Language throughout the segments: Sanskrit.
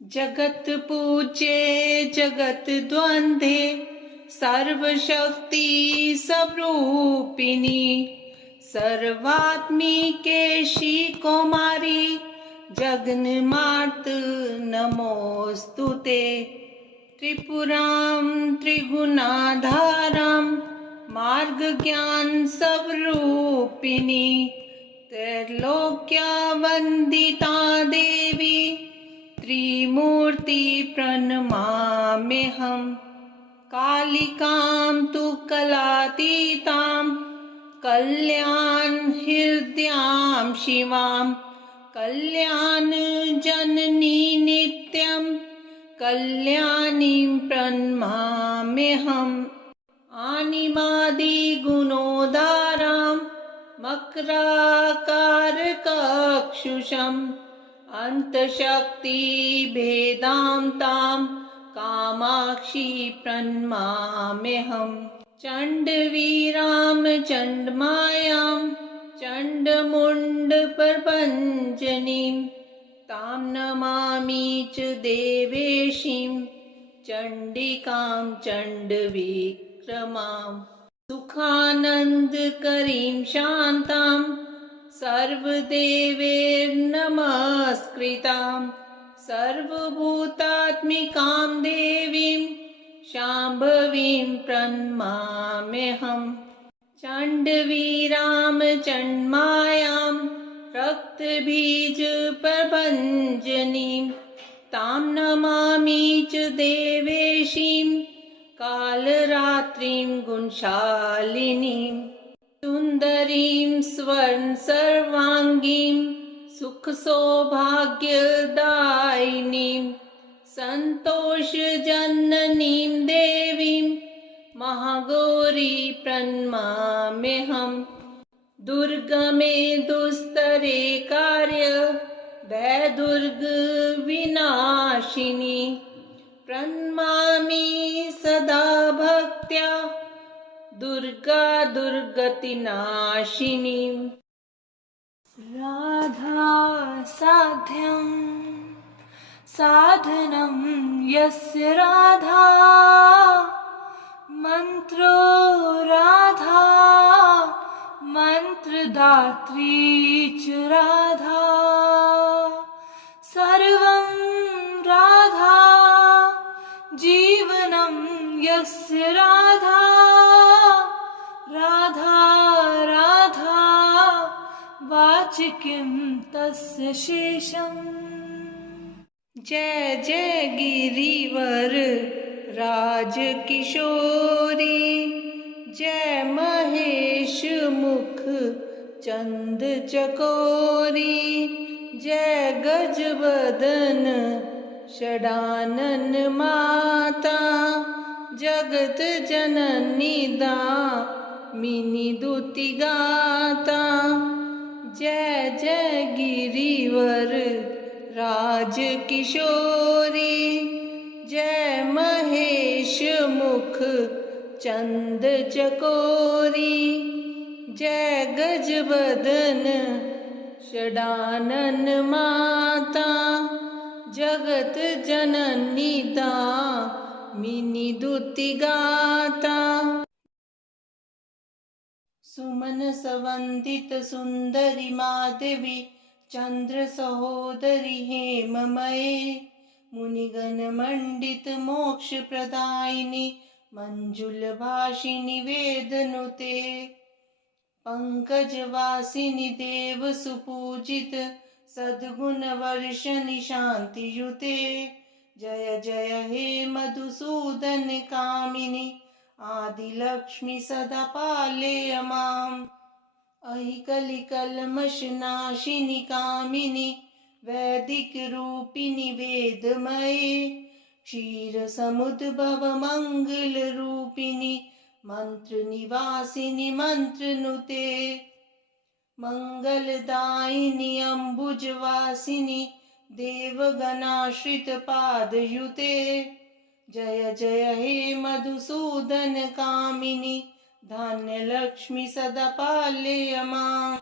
जगत पूज्ये जगत द्वंद्वे सर्वशक्ति स्वरूपिणी सर्वात्मिके श्री कौमारी जगन्मात नमोस्तुते। त्रिपुरां त्रिगुणाधारां मार्ग ज्ञान स्वरूपिणी त्रैलोक्या वंदिता देवी त्रिमूर्ति प्रणमाम्यहम्। कालिकां तु कलातीतां कल्याण हृदयां शिवां कल्याण जननी नित्यं कल्याणीं प्रणमाम्यहम्। आनिमादि गुणोदारां मकराकारकक्षुषम् अंतशक्ति भेदां तां कामाक्षी प्रणमाम्यहम्। चंडवीरां चंडमायां चंडमुंडप्रभञ्जनीं तां नमामि च देवेशीं चंडिकां चंडविक्रमां। सुखानन्दकरीं शान्तां सर्वदेवैर्नमस्कृतां सर्वभूतात्मिकां देवीं शाम्भवीं प्रणमाम्यहम्। चण्डवीरां चण्डमायां रक्तबीजप्रभञ्जनीं तां नमामि च देवेशीं कालरात्रिं गुणशालिनीं। सुंदरीं स्वर्ण सर्वांगीं सुख सौभाग्यदायिनीं संतोष जननीं देवीं महागौरी प्रणमाम्यहम्। दुर्गमे दुस्तरे कार्य भयदुर्ग विनाशिनी प्रणमामि सदा भक्त्या दुर्गा दुर्गतिनाशिनी। राधा साध्यं साधनं यस्य राधा मंत्रो राधा मंत्रदात्री च राधा सर्वं राधा जीवनं यस्य राधा राधा राधा वाचिकिं तस्य शेषम्। जय जय गिरिवर राजकिशोरी जय महेश मुख चंद चकोरी जय गजवदन षडानन माता जगत जननी दामिनी दुति गाता। जय जय गिरिवर राजकिशोरी जय महेश मुख चंद चकोरी जय गजवदन षडानन माता जगत जननी दामिनी दुति गाता। सुमन सवंदित सुंदरी माधवी चंद्र सहोदरी हेममये मुनिगण मंडित मोक्ष प्रदायिनी मंजुल भाषिनी वेदनुते पंकजवासिनी देव सुपूजित सद्गुण वर्षनि शांति युते। जय जय हे मधुसूदन कामिनी आदिलक्ष्मी सदा पालय माम्। अहि कलिकल्मषनाशिनि कामिनि वैदिक रूपिणि वेदमये क्षीर समुद्भव मंगल रूपिणि मंत्र निवासिनि मंत्रनुते मंगलदायिनि अम्बुजवासिनि देवगणाश्रित पादयुते। जय जय हे मधुसूदन कामिनी धान्य लक्ष्मी सदा पालय माम्।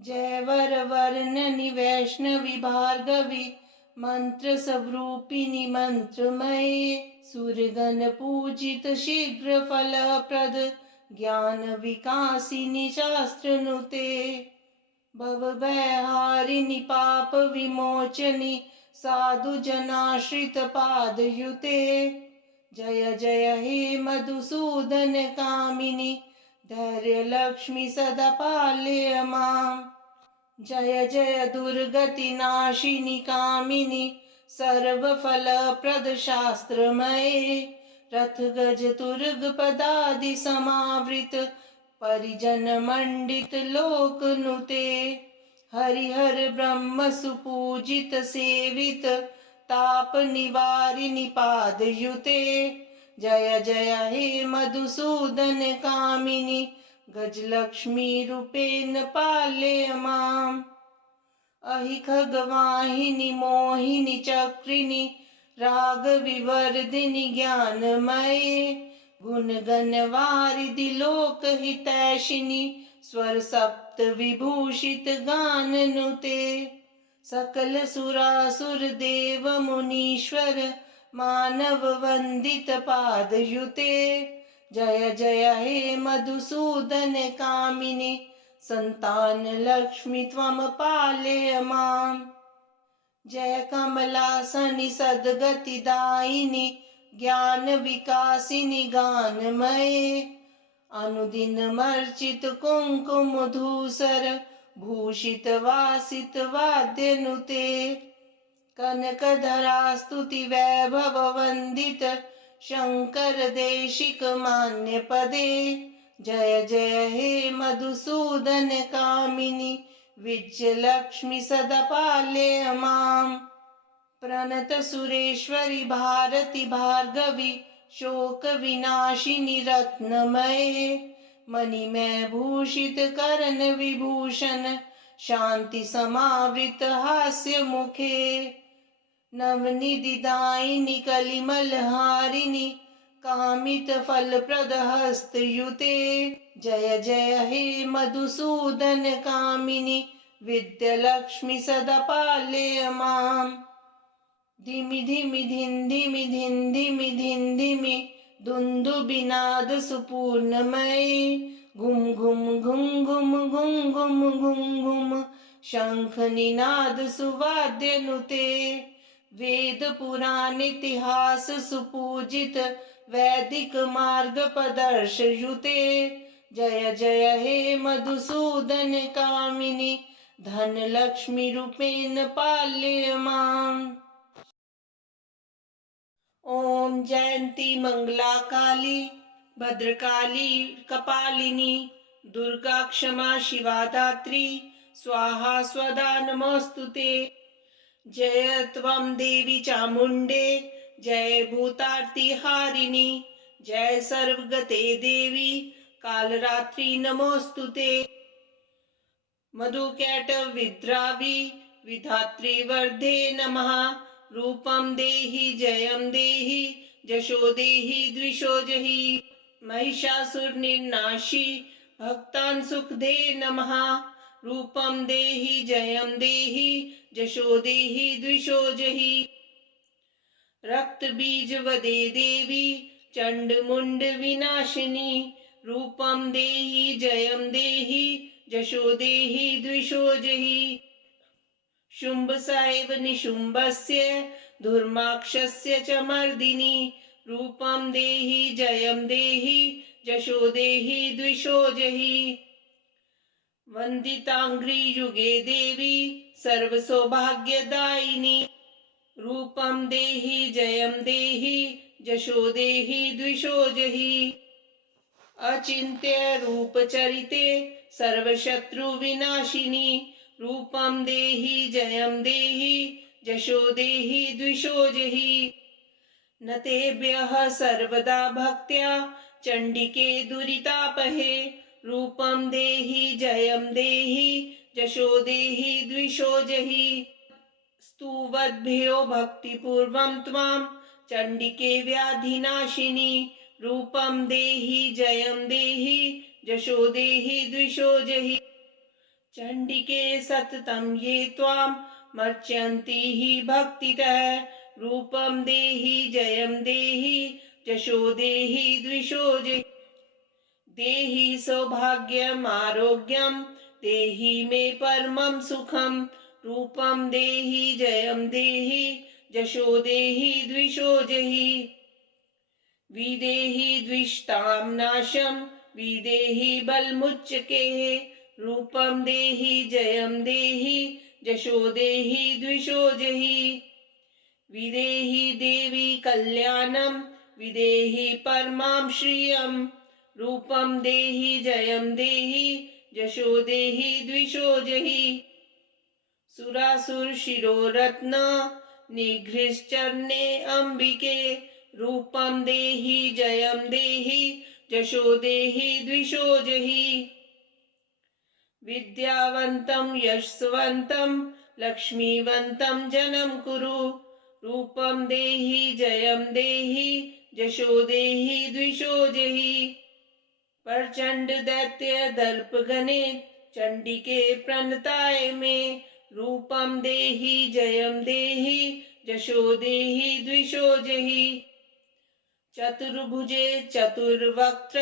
जय वर वर्णनि वैष्णवी भार्गवी मंत्र स्वरूपिणी मंत्रमये सूर्यगण पूजित शीघ्र फलप्रद ज्ञान विकासिनी शास्त्रनुते भवभयहारिणि पाप विमोचनि साधु जनाश्रित पादयुते जय जय हे मधुसूदन कामिनी धैर्य लक्ष्मी सदा पालय माम् जय जय दुर्गति नाशिनी कामिनी सर्वफलप्रद शास्त्रमये रथ गज तुर्ग पदादि समावृत परिजन मंडित लोकनुते हरिहर ब्रह्म सुपूजित सेवित ताप निवारिणि पादयुते जय जय हे मधुसूदन कामिनी गजलक्ष्मी रूपेण पालय माम् अहि खगवाहिनी मोहिनी चक्रिणी राग विवर्धिनी ज्ञानमये गुणगण वारिधि लोक हितैषिणी स्वर सप्त विभूषित गाननुते सकल सुरासुर देव मुनीश्वर मानव वंदित पादयुते जय जय हे मधुसूदन कामिनी संतान लक्ष्मी त्वं पालय माम् जय कमलासनि सद्गति दायिनी ज्ञान विकासिनी गानमये अनुदिन मर्चित कुंकुम धूसर भूषित वासित वाद्यनुते कनकधरा स्तुति वैभव वंदित शंकर देशिक मान्य पदे जय जय हे मधुसूदन कामिनी विजय लक्ष्मी सदा पालय माम् प्रणत सुरेश्वरी भारती भार्गवी शोक विनाशिनी रत्नमये मणिमय भूषित कर्ण विभूषण शांति समावृत हास्य मुखे नवनिधि दायिनी कलिमल हारिणी कामित फलप्रद हस्तयुते जय जय हे मधुसूदन कामिनी विद्यालक्ष्मी सदा पालय माम् धिमि धिमि धिन धिमि धिन धिमि धिन धिमि दुन्दुभिनाद सुपूर्णमये घुम घुम घुम घुम घुम घुम घुम घुम शंख निनाद सुवाद्यनुते वेद पुराण इतिहास सुपूजित वैदिक मार्ग प्रदर्शयुते जय जय हे मधुसूदन कामिनी धन लक्ष्मी रूपेण पालय माम् ओम जयंती मंगला काली भद्रकाली कपालिनी दुर्गा क्षमा शिवा धात्री स्वाहा स्वधा नमोस्तुते जय त्वं देवी चामुंडे जय भूतार्ति हारिणी जय सर्वगते देवी कालरात्रि नमोस्तुते मधुकैटभ विद्रावी विधात्री वर्धे नमः रूपं देहि जयं देहि जशो देहि द्विषो जहि महिषासुर निर्नाशी भक्तान् सुखदे नमः रूपं देहि जयं देहि जशो देहि द्विषो जहि रक्त बीज वदे देवी चंड मुंड विनाशिनी रूपं देहि जयं देहि जशो देहि द्विषो जहि शुंभ सैव निशुंभस्य धुर्माक्षस्य च मर्दिनी रूपं देहि जयं देहि जशो देहि द्विषो जहि वंदितांघ्रि युगे देवी सर्व सौभाग्यदायिनी रूपं देहि जयं देहि जशो देहि द्विषो जहि अचिंत्य रूप चरिते सर्वशत्रु विनाशिनी रूपं देहि जयं देहि जशो देहि द्विषो जहि न तेभ्यः सर्वदा भक्त्या चंडिके दुरितापहे रूपं देहि जयं देहि जशो देहि द्विषो जहि स्तुवद्भ्यो भक्तिपूर्वं त्वां चंडिके व्याधिनाशिनी रूपं देहि जयं देहि जशो देहि द्विषो जहि चंडिके सततं ये त्वां मर्च्यन्ति हि भक्तितः रूपं देहि जयं देहि यशो देहि द्विषो देहि सौभाग्यम् आरोग्यं देहि मे परमं सुखं रूपं देहि जयं देहि यशो देहि द्विषो जहि विदेहि द्विष्टां नाशं विदेहि बलमुच्चकेः रूपं देहि जयं देहि यशो देहि द्विषो जहि विदेहि देवी कल्याणं विदेहि परमां श्रियं रूपं देहि जयं देहि यशो देहि द्विषो जहि सुरासुरशिरोरत्न निघ्रिश्चरणे अम्बिके रूपं देहि जयं देहि यशो देहि द्विषो जहि विद्यावन्तं यशस्वन्तं लक्ष्मीवन्तं जनं कुरु रूपं देहि जयं देहि यशो देहि द्विषो जहि प्रचंड दैत्य दर्पगणे चंडिके प्रणताय मे रूपं देहि जयं देहि यशो देहि द्विषो जहि चतुर्भुजे चतुर्वक्त्र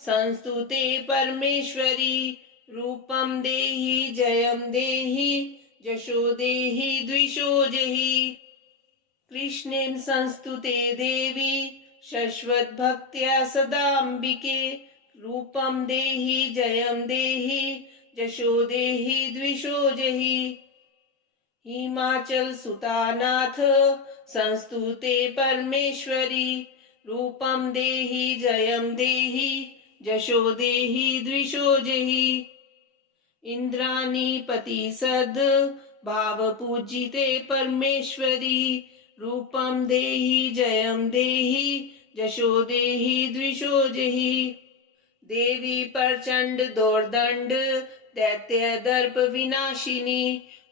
संस्तुते परमेश्वरी रूपं देहि जयं देहि यशो देहि द्विषो जहि कृष्णेन संस्तुते देवी शश्वत भक्त्या सदाम्बिके रूपं देहि जयं देहि यशो देहि द्विषो जहि हिमाचल सुतानाथ संस्तुते परमेश्वरी रूपं देहि जयं देहि यशो देहि द्विषो जहि इंद्राणीपति सद भाव पूजिते परमेश्वरी रूपं देहि जयं देहि यशो देहि द्विषो जहि देवी प्रचंड दोर्दंड दैत्य दर्प विनाशिनी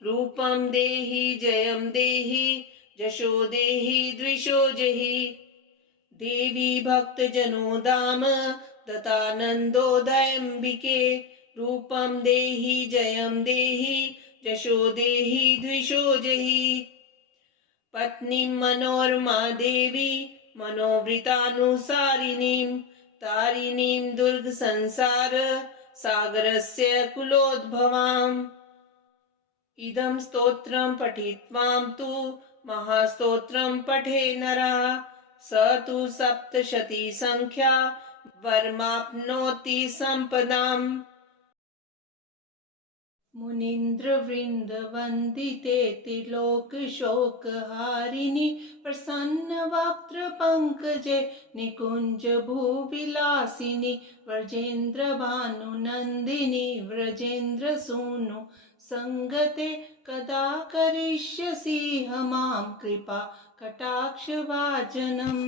रूपं देहि जयं देहि यशो देहि द्विषो जहि देवी भक्त जनो दाम दत्तानन्दोदयम्बिके रूपं देहि जयं देहि यशो देहि द्विषो जहि पत्नीं मनोरमा देवी मनोवृतानुसारिणीं तारिणीं दुर्ग संसार सागरस्य कुलोद्भवाम् इदं स्तोत्रं पठित्वां तु महास्तोत्रं पठे नरः स तु सप्तशती संख्या वरमाप्नोति संपदाम् मुनीन्द्रवृन्दवन्दिते त्रिलोकशोकहारिणि प्रसन्नवक्त्रपङ्कजे निकुञ्जभूविलासिनि व्रजेन्द्रभानुनन्दिनि व्रजेन्द्रसूनु सङ्गते कदा करिष्यसि मां कृपा कटाक्षभाजनम्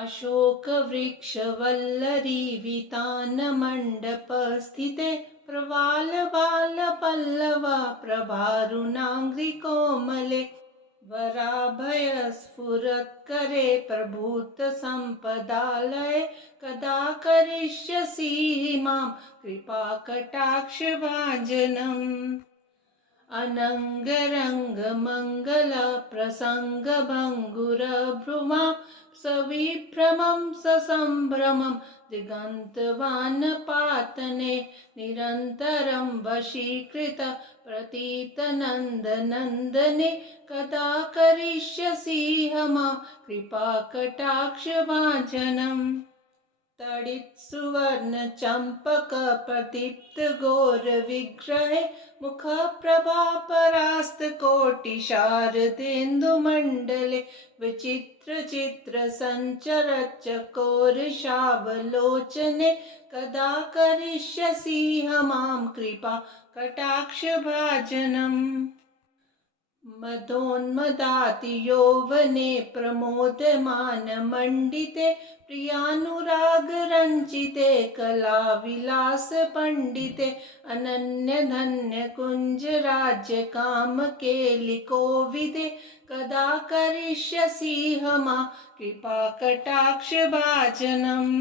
अशोकवृक्षवल्लरी वितानमण्डपस्थिते प्रवालबालपल्लव प्रभारुणाङ्घ्रिकोमले वराभयस्फुरत्करे प्रभूतसम्पदालये कदा करिष्यसि मां कृपाकटाक्षभाजनम् अनङ्गरङ्गमङ्गलप्रसङ्गभङ्गुरभ्रुमां सविभ्रमं ससम्भ्रमं दिगन्तवानपातने निरन्तरं वशीकृत प्रतीतनन्दनन्दने कदा करिष्यसि मां कृपाकटाक्षभाजनम् तडित् सुवर्ण चम्पक प्रदीप्त घोर विग्रहे मुखप्रभा परास्त कोटि शारदेन्दुमण्डले विचित्र चित्र संचर चकोरशावलोचने कदा करिष्यसि मां कृपा कटाक्षभाजनम् मदोन्मदाति यौवने प्रमोदमानमण्डिते प्रियानुरागरञ्जिते कलाविलासपण्डिते अनन्यधन्यकुञ्जराज्यकामकेलिकोविदे कदा करिष्यसि मां कृपाकटाक्षभाजनम्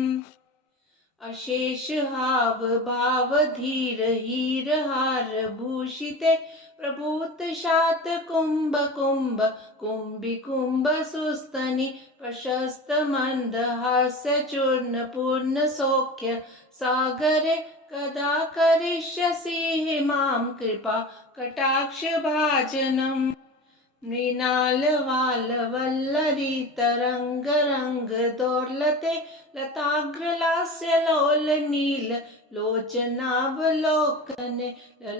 अशेष हाव भाव धीर हीर हार भूषिते प्रभूतशात कुम्भ कुम्भ कुम्भिकुम्भ सुस्तनि प्रशस्त मन्दहास्य चूर्ण पूर्ण सौख्य सागरे कदा करिष्यसि मां कृपा कटाक्ष भाजनम् मृणालवालवल्लरी तरङ्गरङ्ग दोर्लते लताग्रलास्य लोलनील लोचनावलोकने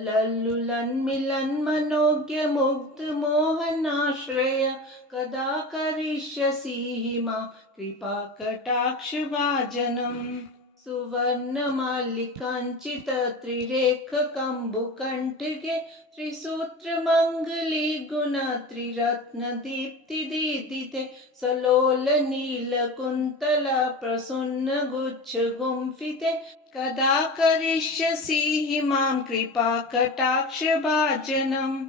लल्लुलन्मिलन् मनोज्ञ मुग्ध मोहनाश्रय कदा करिष्यसि मां कृपा कटाक्ष भाजनम् सुवर्णमालिकाञ्चित त्रिरेख कम्बुकण्ठगे त्रिसूत्रमङ्गली गुण त्रिरत्न दीप्तिदीदिते सलोल नीलकुन्तल प्रसन्न गुच्छ गुम्फिते कदा करिष्यसि मां कृपा कटाक्ष भाजनम्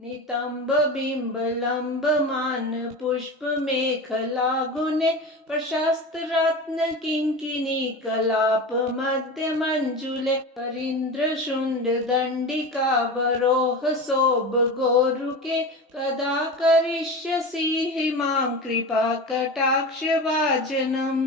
नितम्ब बिम्ब लम्बमान पुष्प मेखला गुणे प्रशस्त रत्न किङ्किणी कलाप मध्य मंजुले करीन्द्र शुंड दंडिका वरोह शोभ गोरुके कदा करिष्यसि मां कृपा कटाक्ष भाजनम्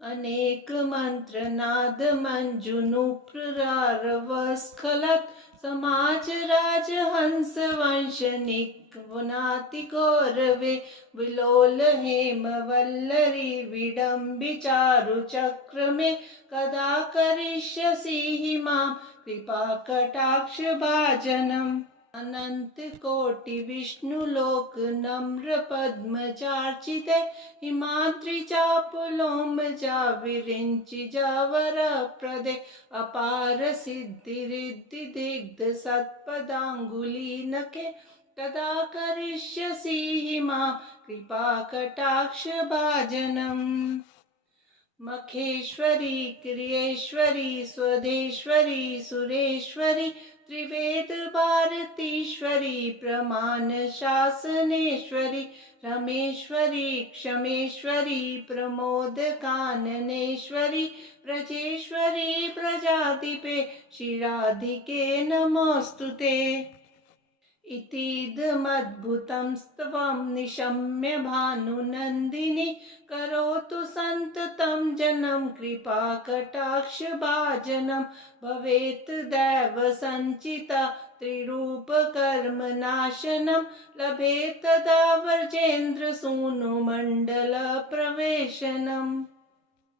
अनेक मंत्र नाद मंजुनुप्रारवस्खलत् समाज राज हंस वंशनिक वनाति कौरवे विलोल हेम वल्लरी विडम्बि चारु चक्र में कदा करिष्यसि मां कृपा कटाक्ष भाजनम् अनंत कोटि विष्णु लोक नम्र पद्मचार्चिते हिमाद्रि चापुलोम जा विरिंचि जावर प्रदे अपार सिद्धि रिद्धि दिग्ध सत्पदांगुलीनके कदा करिष्यसि मां कृपा कटाक्ष भाजनम् मखेश्वरी क्रियेश्वरी स्वदेश्वरी सुरेश्वरी त्रिवेद भारतीश्वरी प्रमाण शासनेश्वरी रमेश्वरी क्षमेश्वरी प्रमोद काननेश्वरी ब्रजेश्वरी प्रजाधिपे शिराधिके नमोस्तुते इतीदमद्भुतं स्तवं निशम्य भानुनन्दिनी करोतु सन्ततं जनं कृपा कटाक्ष भाजनं भवेत् दैव संचिता त्रिरूप कर्म नाशनं लभेत् तदा वर्जेन्द्र सूनु मंडल प्रवेशनम्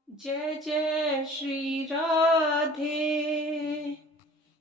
जय जय श्री राधे।